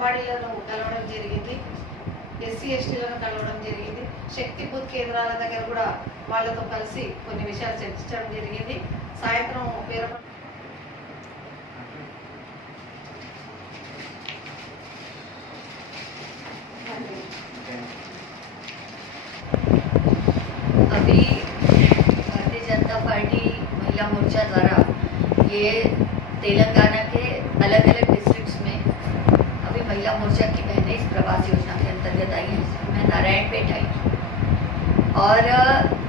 అంగన్వాడీలను కలవడం జరిగింది, ఎస్సీ ఎస్టీలను కలవడం జరిగింది, శక్తి బూత్ కేంద్రాల దగ్గర కూడా వాళ్ళతో కలిసి కొన్ని విషయాలు చర్చించడం జరిగింది. సాయంత్రం अभी भारतीय जनता पार्टी महिला मोर्चा द्वारा ये तेलंगाना के अलग अलग डिस्ट्रिक्ट्स में अभी महिला मोर्चा की बहनें इस प्रवास योजना के अंतर्गत आई हैं। मैं नारायणपेट आई और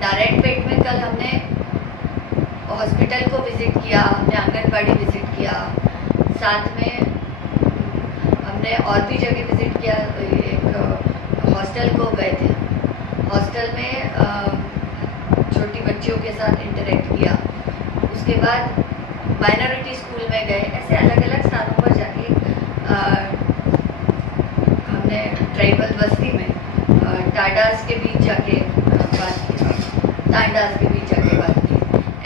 नारायणपेट में कल हमने हॉस्पिटल को विजिट किया, हमने आंगनबाड़ी विजिट किया, साथ में हमने और भी जगह विजिट किया। एक हॉस्टल को गए थे, हॉस्टल में छोटी बच्चियों के साथ इंटरेक्ट किया। उसके बाद माइनॉरिटी स्कूल में गए। ऐसे अलग अलग स्थानों पर जाके हमने ट्राइबल बस्ती में टाडास के बीच जाके बात की, तांडास के बीच जाके बात की।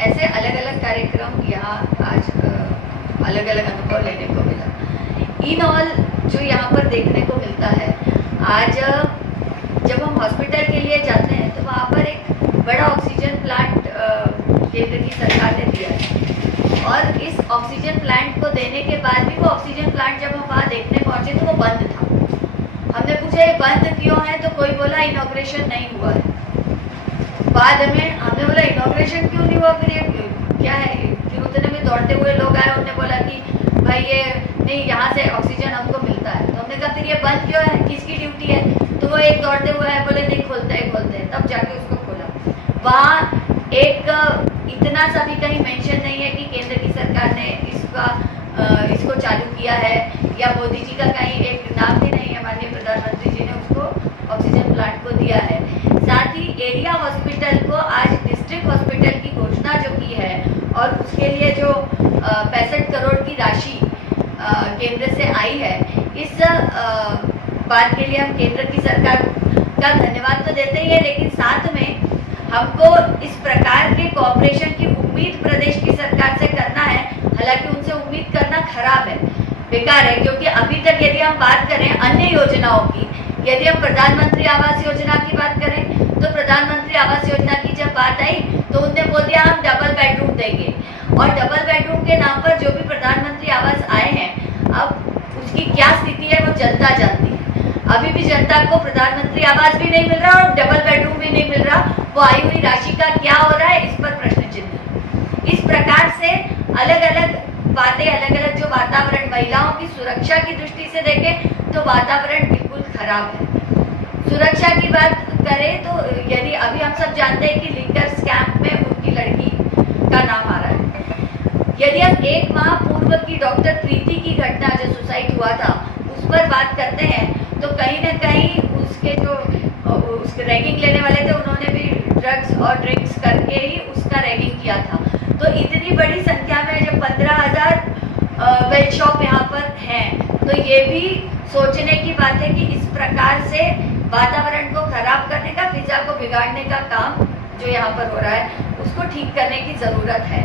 ऐसे अलग अलग कार्यक्रम यहाँ आज अलग अलग अनुभव लेने को मिला। इन ऑल जो यहाँ पर देखने को मिलता है, आज जब हम हॉस्पिटल के लिए जाते हैं तो वहाँ पर एक बड़ा ऑक्सीजन प्लांट केंद्र की सरकार ने दिया है और इस ऑक्सीजन प्लांट को देने के बाद भी वो ऑक्सीजन प्लांट जब हम वहाँ देखने पहुँचे तो वो बंद था। हमने पूछा ये बंद क्यों है, तो कोई बोला इनॉग्रेशन नहीं हुआ है। बाद में हमने बोला इनॉग्रेशन क्यों नहीं हुआ, फिर ये क्या है। फिर उतने में दौड़ते हुए लोग आए, उन्होंने बोला कि भाई ये नहीं, यहाँ से ऑक्सीजन हमको मिलता है। तो हमने कहा फिर ये बंद क्यों है, किसकी ड्यूटी है। तो वो एक दौड़ते हुए है, बोले नहीं खोलते हैं, तब जाके उसको खोला। वहाँ एक इतना सा भी कहीं मेंशन नहीं है कि केंद्र की सरकार ने इसको चालू किया है या मोदी जी का कहीं एक नाम भी नहीं है, माननीय प्रधानमंत्री जी ने उसको ऑक्सीजन प्लांट को दिया है। साथ ही एरिया हॉस्पिटल को आज डिस्ट्रिक्ट हॉस्पिटल की घोषणा जो की है और उसके लिए जो 65 करोड़ की राशि केंद्र से आई है, इस बात के लिए हम केंद्र की सरकार का धन्यवाद तो देते ही है, लेकिन साथ में हमको इस प्रकार के कोऑपरेशन की उम्मीद प्रदेश की सरकार से करना है। हालांकि उनसे उम्मीद करना खराब है, बेकार है, क्योंकि अभी तक यदि हम बात करें अन्य योजनाओं की, यदि हम प्रधानमंत्री आवास योजना की बात करें तो प्रधानमंत्री आवास योजना की जब बात आई तो उनने बोल दिया हम डबल बेडरूम देंगे, और डबल बेडरूम के नाम पर जो भी प्रधानमंत्री आवास आए हैं, अब उसकी क्या स्थिति है वो जनता जानती है। अभी भी जनता को प्रधानमंत्री आवास भी नहीं मिल रहा और डबल बेडरूम भी नहीं मिल रहा। वो आई हुई राशि का क्या हो रहा है, इस पर प्रश्न चिन्ह। इस प्रकार से अलग अलग बातें, अलग अलग जो वातावरण, महिलाओं की सुरक्षा की दृष्टि से देखें तो वातावरण बिल्कुल खराब है। सुरक्षा की बात करें तो यदि अभी हम सब जानते हैं कि लिंकर्स कैंप में उनकी लड़की का नाम आ रहा है। यदि हम 1 माह पूर्व की डॉक्टर प्रीति की घटना जो सुसाइड हुआ था उस पर बात करते हैं तो कहीं न कहीं उसके जो उसके रैगिंग लेने वाले थे उन्होंने भी ड्रग्स और ड्रिंक्स करके ही उसका रैगिंग किया था। तो इतनी बड़ी संख्या में जब 15,000 वेज शॉप यहाँ पर हैं तो ये भी सोचने की बात है कि इस प्रकार से वातावरण को खराब करने का, फिजा को बिगाड़ने का काम जो यहाँ पर हो रहा है उसको ठीक करने की जरूरत है।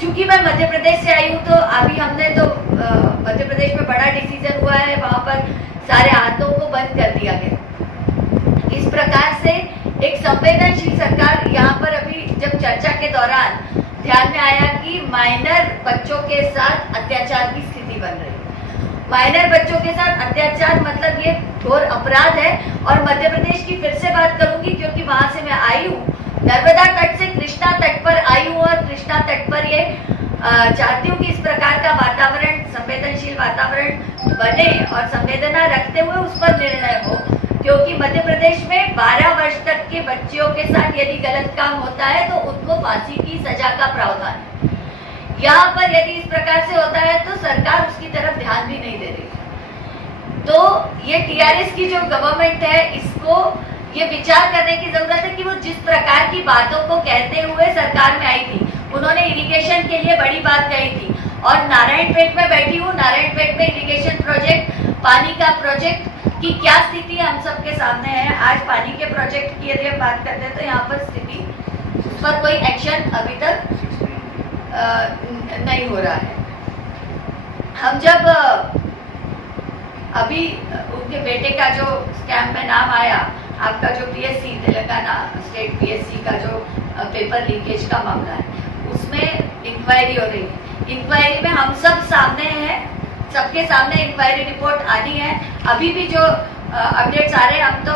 चूंकि मैं मध्य प्रदेश से आई हूँ तो अभी हमने तो मध्य प्रदेश में बड़ा डिसीजन हुआ है, वहां पर सारे हाथों को बंद कर दिया गया। इस प्रकार से एक संवेदनशील सरकार यहाँ पर अभी जब चर्चा के दौरान ध्यान में आया कि माइनर बच्चों के साथ अत्याचार की स्थिति बन रही है। माइनर बच्चों के साथ अत्याचार मतलब ये घोर अपराध है। और मध्य प्रदेश की फिर से बात करूंगी क्योंकि वहां से मैं आई हूँ, नर्मदा तट से कृष्णा तट पर आई हूँ और कृष्णा तट पर ये चाहती हूँ कि इस प्रकार का वातावरण, संवेदनशील वातावरण बने और संवेदना रखते हुए उस पर निर्णय हो, क्योंकि मध्य प्रदेश में 12 वर्ष तक के बच्चियों के साथ यदि गलत काम होता है तो उनको फांसी की सजा का प्रावधान है। यहाँ पर यदि इस प्रकार से होता है तो सरकार उसकी तरफ ध्यान भी नहीं दे रही। तो ये टीआरएस की जो गवर्नमेंट है, इसको ये विचार करने की जरूरत है कि वो जिस प्रकार की बातों को कहते हुए सरकार में आई थी, उन्होंने इरिगेशन के लिए बड़ी बात कही थी और नारायणपेट में बैठी हूँ, नारायणपेट में इरिगेशन प्रोजेक्ट, पानी का प्रोजेक्ट की क्या स्थिति हम सबके सामने है। आज पानी के प्रोजेक्ट की यदि हम बात करते हैं तो यहाँ पर स्थिति, उस पर कोई एक्शन अभी तक नहीं हो रहा है। हम जब अभी उनके बेटे का जो स्कैम में नाम आया, आपका जो पीएससी तेलंगाना स्टेट पीएससी का जो पेपर लीकेज का मामला है, उसमें इंक्वायरी हो रही है। इंक्वायरी में हम सब सामने हैं, सबके सामने इंक्वायरी रिपोर्ट आनी है। अभी भी जो अपडेट्स आ रहे हैं, हम तो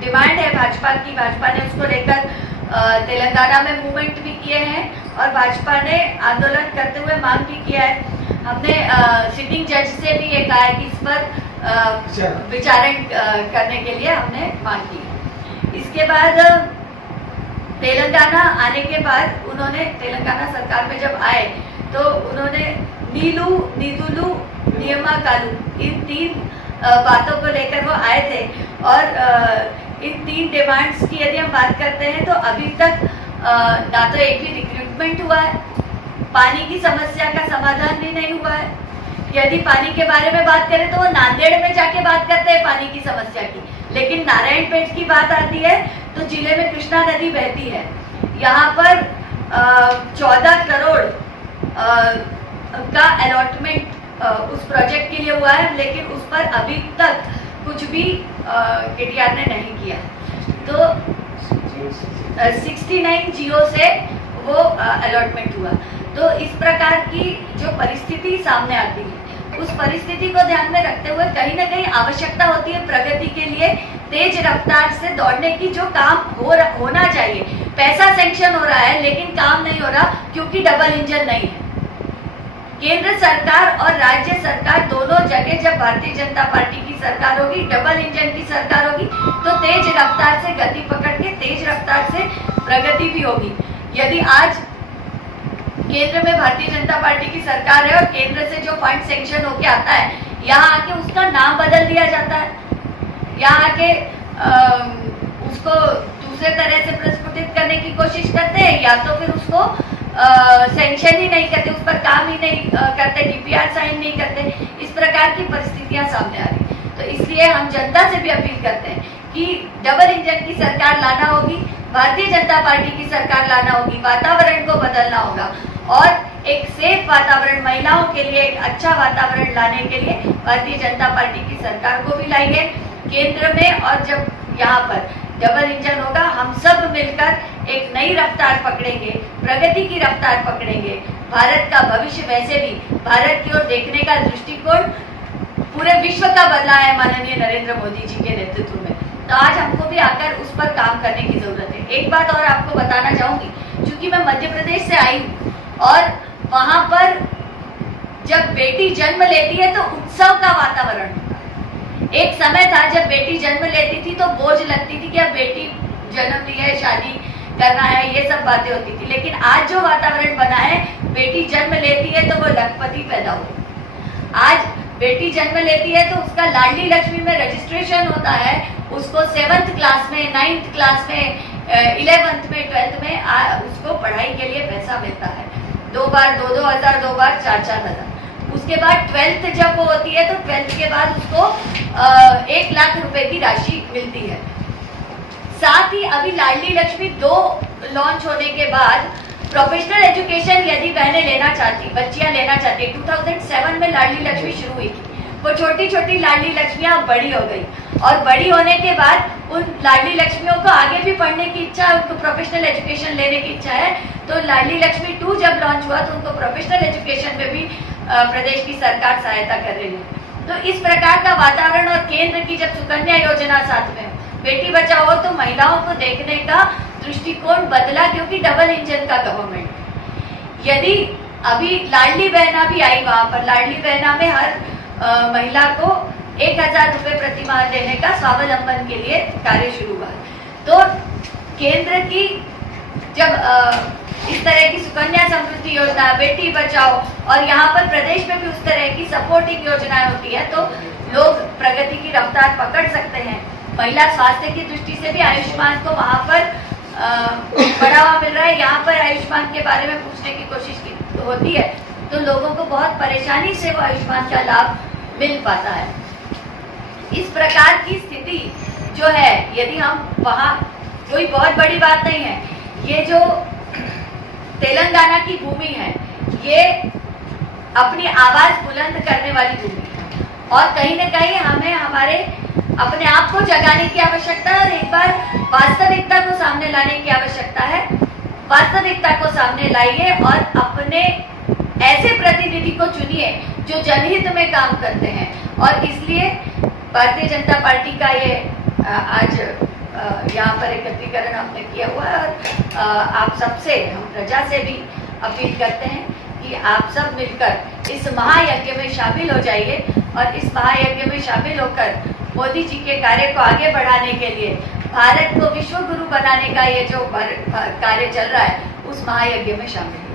डिमांड है भाजपा की, भाजपा ने उसको लेकर तेलंगाना में मूवमेंट भी किए हैं और भाजपा ने आंदोलन करते हुए मांग भी किया है। हमने सिटिंग जज से भी ये कहा है कि इस पर विचारण करने के लिए हमने मांग की। इसके बाद तेलंगाना आने के बाद उन्होंने, तेलंगाना सरकार में जब आए तो उन्होंने नीलू, निदुलू, नियमाकालू, इन 3 बातों को लेकर वो आए थे। और इन 3 डिमांड्स की यदि हम बात करते हैं तो अभी तक ना तो एक भी रिक्रूटमेंट हुआ है, पानी की समस्या का समाधान भी नहीं हुआ है। यदि पानी के बारे में बात करें तो वो नांदेड़ में जाके बात करते हैं पानी की समस्या की, लेकिन नारायणपेट की बात आती है तो जिले में कृष्णा नदी बहती है। यहाँ पर 14 करोड़ का अलॉटमेंट उस प्रोजेक्ट के लिए हुआ है, लेकिन उस पर अभी तक कुछ भी केटीआर ने नहीं किया। तो 69 जियो से वो अलॉटमेंट हुआ। तो इस प्रकार की जो परिस्थिति सामने आती है, उस परिस्थिति को ध्यान में रखते हुए कहीं ना कहीं आवश्यकता होती है प्रगति के लिए तेज रफ्तार से दौड़ने की। जो काम होना चाहिए, पैसा सैंक्शन हो रहा है लेकिन काम नहीं हो रहा क्योंकि डबल इंजन नहीं है। केंद्र सरकार और राज्य सरकार दोनों जगह जब भारतीय जनता पार्टी की सरकार होगी, डबल इंजन की सरकार होगी, तो तेज रफ्तार से गति पकड़ के तेज रफ्तार से प्रगति भी होगी। यदि आज केंद्र में भारतीय जनता पार्टी की सरकार है और केंद्र से जो फंड सैंक्शन होके आता है, यहाँ आके उसका नाम बदल दिया जाता है, यहाँ आके उसको दूसरे तरह से प्रस्फुटित करने की कोशिश करते हैं, या तो फिर उसको सैंक्शन ही नहीं करते, उस पर काम ही नहीं करते, डीपीआर साइन नहीं करते। इस प्रकार की परिस्थितियां सामने आ रही। तो इसलिए हम जनता से भी अपील करते हैं कि डबल इंजन की सरकार लाना होगी, भारतीय जनता पार्टी की सरकार लाना होगी, वातावरण को बदलना होगा और एक सेफ वातावरण, महिलाओं के लिए एक अच्छा वातावरण लाने के लिए भारतीय जनता पार्टी की सरकार को भी लाइए केंद्र में। और जब यहाँ पर डबल इंजन होगा, हम सब मिलकर एक नई रफ्तार पकड़ेंगे, प्रगति की रफ्तार पकड़ेंगे। भारत का भविष्य, वैसे भी भारत की ओर देखने का दृष्टिकोण पूरे विश्व का बदला है माननीय नरेंद्र मोदी जी के नेतृत्व में। तो आज हमको भी आकर उस पर काम करने की जरूरत है। एक बात और आपको बताना चाहूंगी, क्योंकि मैं मध्य प्रदेश से आई हूँ और वहां पर जब बेटी जन्म लेती है तो उत्सव का वातावरण होता है। एक समय था जब बेटी जन्म लेती थी तो बोझ लगती थी कि अब बेटी जन्म ली है, शादी करना है, ये सब बातें होती थी। लेकिन आज जो वातावरण बना है, बेटी जन्म लेती है तो वो लखपति पैदा हो। आज बेटी जन्म लेती है तो उसका लाडली लक्ष्मी में रजिस्ट्रेशन होता है, उसको 7th क्लास में, 9th क्लास में, 11th में, 12th में उसको पढ़ाई के लिए पैसा मिलता है। 2 बार 2-2 हजार, 2 बार 4-4 हजार। उसके बाद 12th जब वो होती है तो 12th के बाद उसको 1 लाख रुपए की राशि मिलती है। साथ ही अभी लाडली लक्ष्मी 2 लॉन्च होने के बाद प्रोफेशनल एजुकेशन यदि बहनें लेना चाहती, बच्चियां लेना चाहती, 2007 में लाडली लक्ष्मी शुरू हुई थी। वो छोटी छोटी लाडली लक्ष्मियां बड़ी हो गई और बड़ी होने के बाद उन लाडली लक्ष्मियों को आगे भी पढ़ने की इच्छा है, उनको प्रोफेशनल एजुकेशन लेने की इच्छा है। तो लाडली लक्ष्मी 2 जब लॉन्च हुआ तो उनको प्रोफेशनल एजुकेशन में भी प्रदेश की सरकार सहायता कर रही है। तो इस प्रकार का वातावरण और केंद्र की जब सुकन्या योजना साथ में, बेटी बचाओ, तो महिलाओं को देखने का दृष्टिकोण बदला, क्योंकि डबल इंजन का गवर्नमेंट। यदि अभी लाडली बहना भी आई, वहां पर लाडली बहना में हर महिला को 1000 रुपए प्रति माह देने का स्वावलंबन के लिए कार्य शुरू हुआ। तो केंद्र की जब इस तरह की सुकन्या समृद्धि योजना, बेटी बचाओ, और यहाँ पर प्रदेश में भी उस तरह की सपोर्टिंग योजनाएं होती है, तो लोग प्रगति की रफ्तार पकड़ सकते हैं। महिला स्वास्थ्य की दृष्टि से भी आयुष्मान को वहाँ पर बढ़ावा मिल रहा है। यहाँ पर आयुष्मान के बारे में पूछने की कोशिश होती है तो लोगों को बहुत परेशानी से वो आयुष्मान का लाभ मिल पाता है। इस प्रकार की स्थिति जो है, यदि हम वहाँ, कोई बहुत बड़ी बात नहीं है, ये जो तेलंगाना की भूमि है, ये अपनी आवाज बुलंद करने वाली भूमि है। और कहीं ना कहीं हमें हमारे अपने आप को जगाने की आवश्यकता है और एक बार वास्तविकता को सामने लाने की आवश्यकता है। वास्तविकता को सामने लाइए और अपने ऐसे प्रतिनिधि को चुनिए जो जनहित में काम करते हैं। और इसलिए भारतीय जनता पार्टी का ये आज यहाँ पर एकत्रीकरण हमने किया हुआ है और आप सबसे, हम प्रजा से भी अपील करते हैं कि आप सब मिलकर इस महायज्ञ में शामिल हो जाइए और इस महायज्ञ में शामिल होकर मोदी जी के कार्य को आगे बढ़ाने के लिए, भारत को विश्व गुरु बनाने का ये जो कार्य चल रहा है, उस महायज्ञ में शामिल